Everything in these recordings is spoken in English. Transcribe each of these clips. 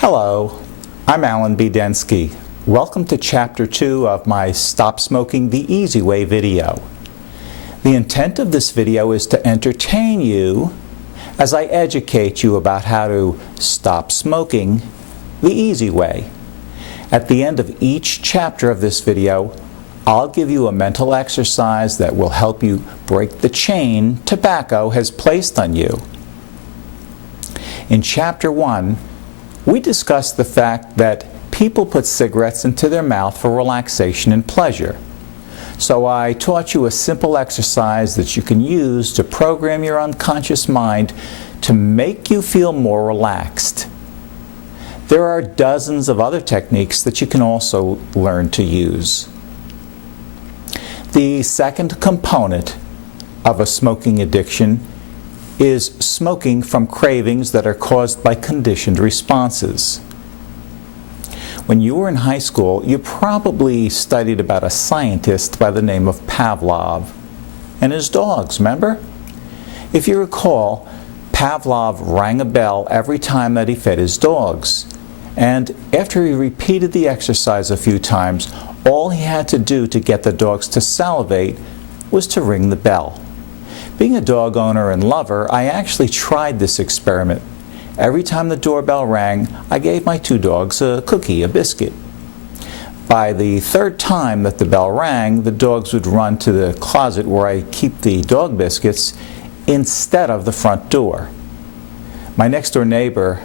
Hello, I'm Alan B. Densky. Welcome to Chapter 2 of my Stop Smoking the Easy Way video. The intent of this video is to entertain you as I educate you about how to stop smoking the easy way. At the end of each chapter of this video, I'll give you a mental exercise that will help you break the chain tobacco has placed on you. In Chapter 1, we discussed the fact that people put cigarettes into their mouth for relaxation and pleasure. So I taught you a simple exercise that you can use to program your unconscious mind to make you feel more relaxed. There are dozens of other techniques that you can also learn to use. The second component of a smoking addiction is smoking from cravings that are caused by conditioned responses. When you were in high school, you probably studied about a scientist by the name of Pavlov and his dogs, remember? If you recall, Pavlov rang a bell every time that he fed his dogs. And after he repeated the exercise a few times, all he had to do to get the dogs to salivate was to ring the bell. Being a dog owner and lover, I actually tried this experiment. Every time the doorbell rang, I gave my two dogs a cookie, a biscuit. By the third time that the bell rang, the dogs would run to the closet where I keep the dog biscuits instead of the front door. My next door neighbor,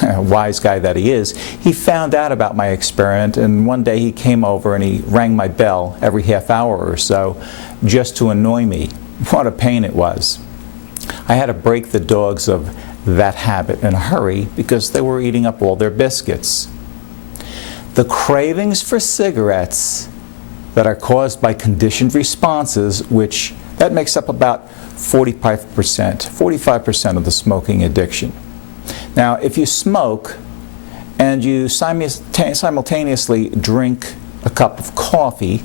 wise guy that he is, he found out about my experiment, and one day he came over and he rang my bell every half hour or so just to annoy me. What a pain it was. I had to break the dogs of that habit in a hurry because they were eating up all their biscuits. The cravings for cigarettes that are caused by conditioned responses, which that makes up about 45% of the smoking addiction. Now, if you smoke and you simultaneously drink a cup of coffee,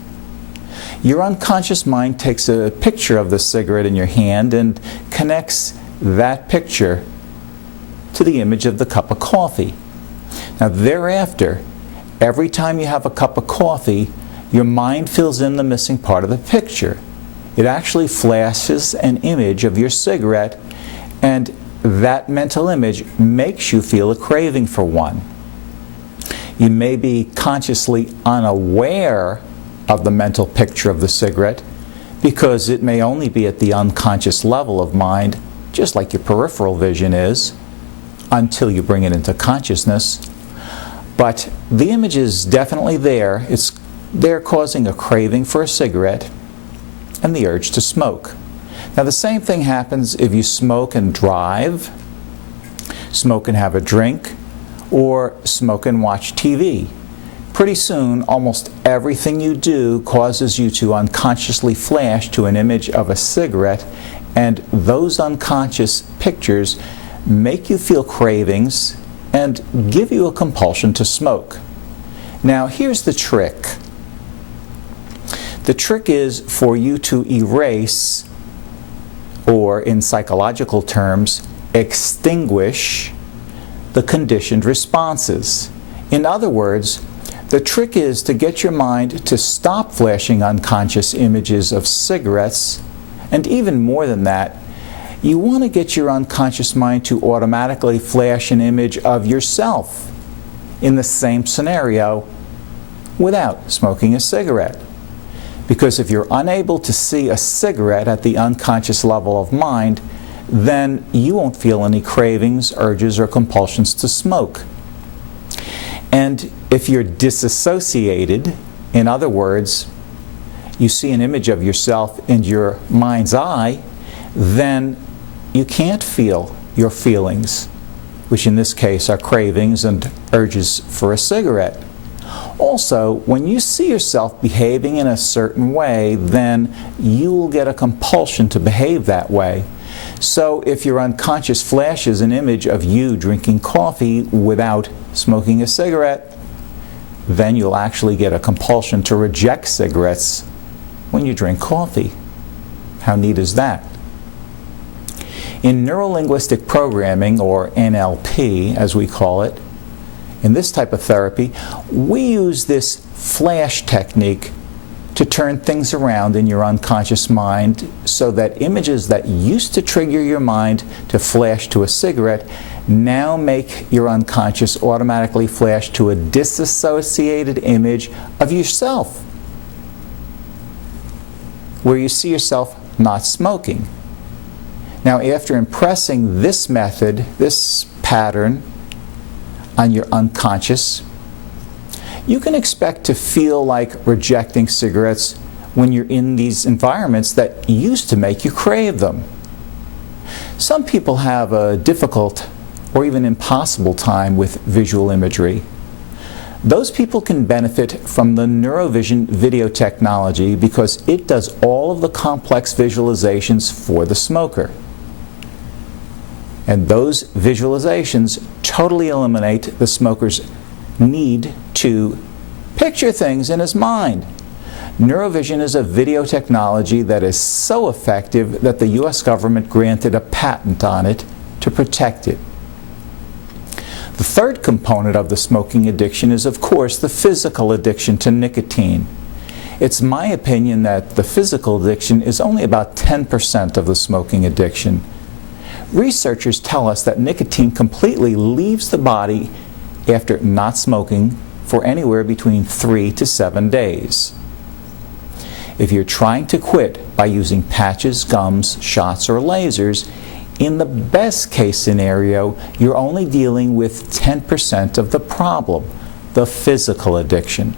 your unconscious mind takes a picture of the cigarette in your hand and connects that picture to the image of the cup of coffee. Now, thereafter, every time you have a cup of coffee, your mind fills in the missing part of the picture. It actually flashes an image of your cigarette, and that mental image makes you feel a craving for one. You may be consciously unaware of the mental picture of the cigarette because it may only be at the unconscious level of mind, just like your peripheral vision is, until you bring it into consciousness. But the image is definitely there. It's there causing a craving for a cigarette and the urge to smoke. Now, the same thing happens if you smoke and drive, smoke and have a drink, or smoke and watch TV. Pretty soon, almost everything you do causes you to unconsciously flash to an image of a cigarette, and those unconscious pictures make you feel cravings and give you a compulsion to smoke. Now, here's the trick. The trick is for you to erase, or in psychological terms, extinguish the conditioned responses. In other words, the trick is to get your mind to stop flashing unconscious images of cigarettes, and even more than that, you want to get your unconscious mind to automatically flash an image of yourself in the same scenario without smoking a cigarette. Because if you're unable to see a cigarette at the unconscious level of mind, then you won't feel any cravings, urges, or compulsions to smoke. And if you're disassociated, in other words, you see an image of yourself in your mind's eye, then you can't feel your feelings, which in this case are cravings and urges for a cigarette. Also, when you see yourself behaving in a certain way, then you will get a compulsion to behave that way. So if your unconscious flashes an image of you drinking coffee without smoking a cigarette, then you'll actually get a compulsion to reject cigarettes when you drink coffee. How neat is that? In Neuro-Linguistic programming, or NLP as we call it, In this type of therapy, we use this flash technique to turn things around in your unconscious mind so that images that used to trigger your mind to flash to a cigarette now make your unconscious automatically flash to a disassociated image of yourself, where you see yourself not smoking. Now, after impressing this method, this pattern, on your unconscious, you can expect to feel like rejecting cigarettes when you're in these environments that used to make you crave them. Some people have a difficult or even impossible time with visual imagery. Those people can benefit from the Neuro-VISION video technology because it does all of the complex visualizations for the smoker. And those visualizations totally eliminate the smoker's need to picture things in his mind. Neuro-VISION is a video technology that is so effective that the U.S. government granted a patent on it to protect it. The third component of the smoking addiction is, of course, the physical addiction to nicotine. It's my opinion that the physical addiction is only about 10% of the smoking addiction. Researchers tell us that nicotine completely leaves the body after not smoking for anywhere between 3 to 7 days. If you're trying to quit by using patches, gums, shots, or lasers, in the best case scenario, you're only dealing with 10% of the problem, the physical addiction.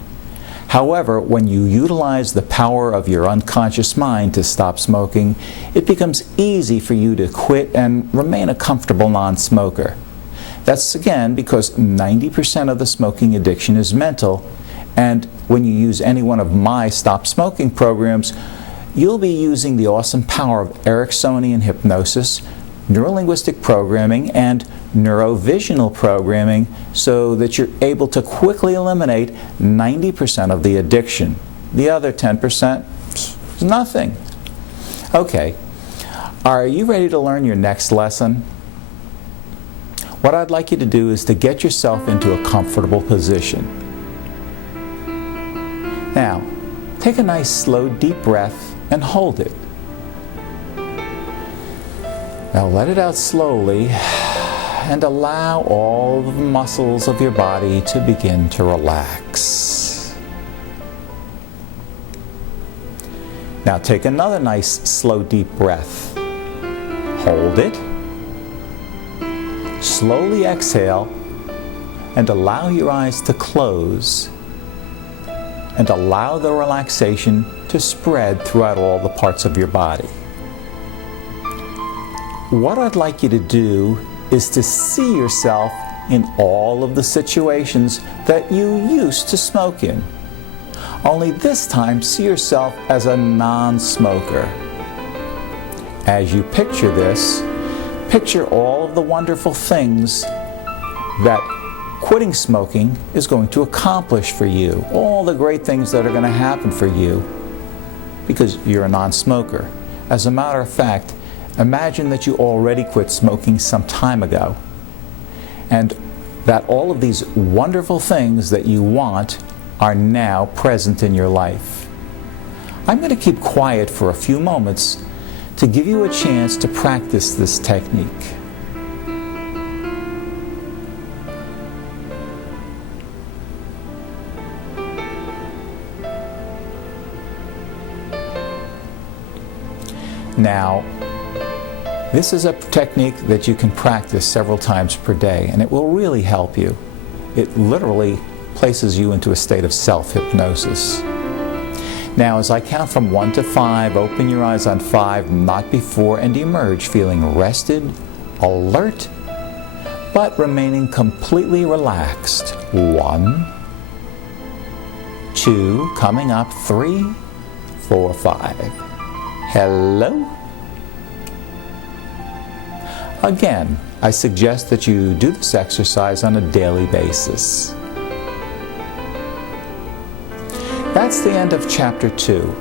However, when you utilize the power of your unconscious mind to stop smoking, it becomes easy for you to quit and remain a comfortable non-smoker. That's again because 90% of the smoking addiction is mental, and when you use any one of my stop smoking programs, you'll be using the awesome power of Ericksonian hypnosis, Neuro-Linguistic programming, and Neuro-Visional programming so that you're able to quickly eliminate 90% of the addiction. The other 10% is nothing. Okay, are you ready to learn your next lesson? What I'd like you to do is to get yourself into a comfortable position. Now, take a nice slow deep breath and hold it. Now let it out slowly and allow all the muscles of your body to begin to relax. Now take another nice slow deep breath. Hold it. Slowly exhale and allow your eyes to close and allow the relaxation to spread throughout all the parts of your body. What I'd like you to do is to see yourself in all of the situations that you used to smoke in. Only this time, see yourself as a non-smoker. As you picture this, picture all of the wonderful things that quitting smoking is going to accomplish for you, all the great things that are going to happen for you because you're a non-smoker. As a matter of fact, imagine that you already quit smoking some time ago and that all of these wonderful things that you want are now present in your life. I'm going to keep quiet for a few moments to give you a chance to practice this technique. Now, this is a technique that you can practice several times per day, and it will really help you. It literally places you into a state of self-hypnosis. Now, as I count from 1 to 5, open your eyes on 5, not before, and emerge feeling rested, alert, but remaining completely relaxed. 1, 2, coming up, 3, 4, 5. Hello? Again, I suggest that you do this exercise on a daily basis. That's the end of Chapter 2.